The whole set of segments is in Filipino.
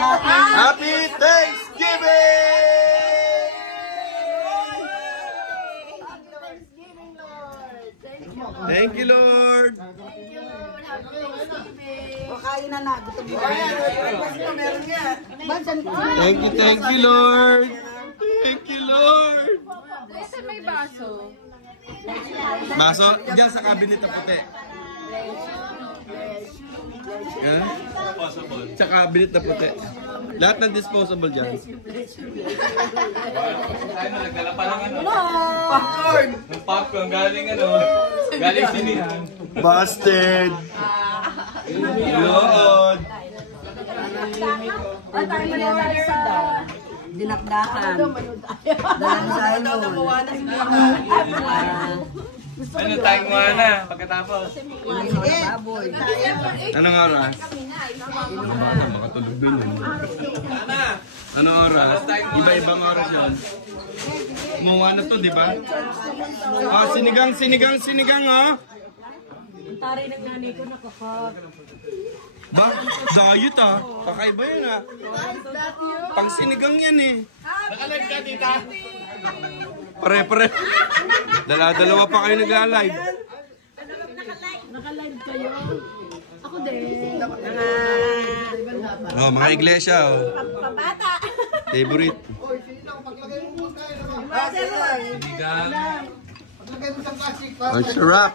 Happy Thanksgiving! Thank you, Lord. Kain na na. Gutom mo. Thank you, Lord. Thank you, Lord. Kasi may baso. Baso, dyan sa cabinet na puti. Yan. Sa cabinet na puti. Lahat ng disposable dyan. Nagdala pa lang popcorn! Ng popcorn, galing galing sinihan. Busted! Lord! Dinakdakan. Dalang sa Ano tayong mga na pagkatapos? baboy. Anong oras? Makatulog din yun. Anong oras? Iba-ibang oras yun. Muwa na to, di ba? Ah, sinigang, oh. Tari ng nanay ko nakakak. Ba? Diet, ah. Kakaiba yun, ah. Pang sinigang yan, eh. Nakalive ka, tita? Pare. Dala-dalawa pa kayo nagla-live. Naka-live kayo. Ako din. Oh, mga iglesia, oh. Pabata. Favorite. Ang sarap.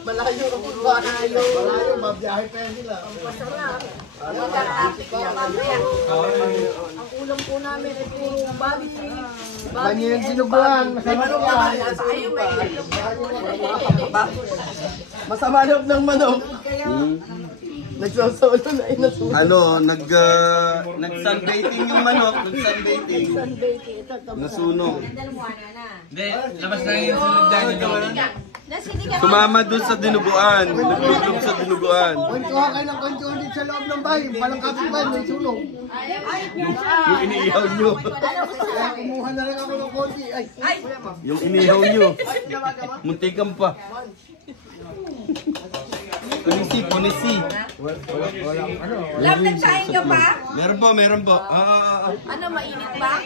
Malayo ang malayo. Malayo, mabiyahe pa yan nila. Masarap. Ang ulam po namin ay puro babi. Banyo yung sinubuan. Masama yan. Masama loob ng manok. Nagsosolo na inasulo. Ano, nag-sunbathing yung manok, nag-sunbathing. Nasunog. Hindi, labas na yung sunod dahil Tumama dun sa dinuguan. Nagluglog sa dinuguan. Kwentuhan kayo ng kwentuhan dito sa loob ng bahay. Palang kapitbahay, may sunog. Yung iniihaw nyo. Kaya kumuha na lang ako ng konti. Ay, Yung iniihaw nyo. Muntikan pa. Punisi. Love, nagsahin ka pa? Meron po. Ano, mainit ba?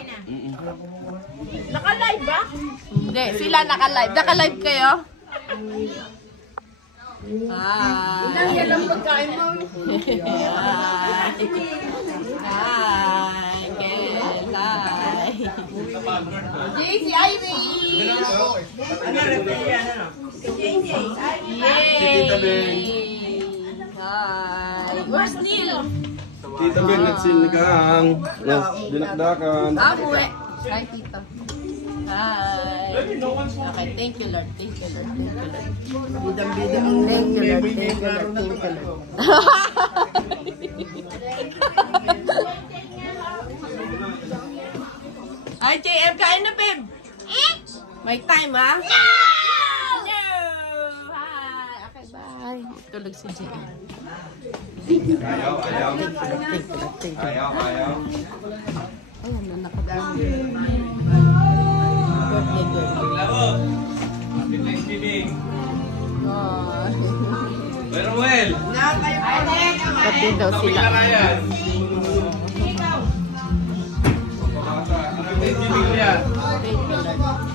Naka-live ba? Hindi, sila naka-live. Naka-live kayo? Ilang yan ang pagkain mo? Hi, si Ivy! Yay! Hi! Where's Neil? Tita Ben, nagsinigang. Dinakdakan. Uwi. Hi, tita. Hi. Okay, thank you, Lord. Thank you, Lord. Thank you, Lord. Bidang-bidang. Thank you, Lord. Thank you, Lord. Thank you, Lord. Ay, JM, kain na, babe. May time, ha? No! No! Hi. Okay, bye. Tulog si JM. Ayaw. Ayan na, nakabang. Labo! Happy Thanksgiving! Oh. Pero well! Pati daw sila. Ryan! Happy Thanksgiving niya! Thank you, Lord.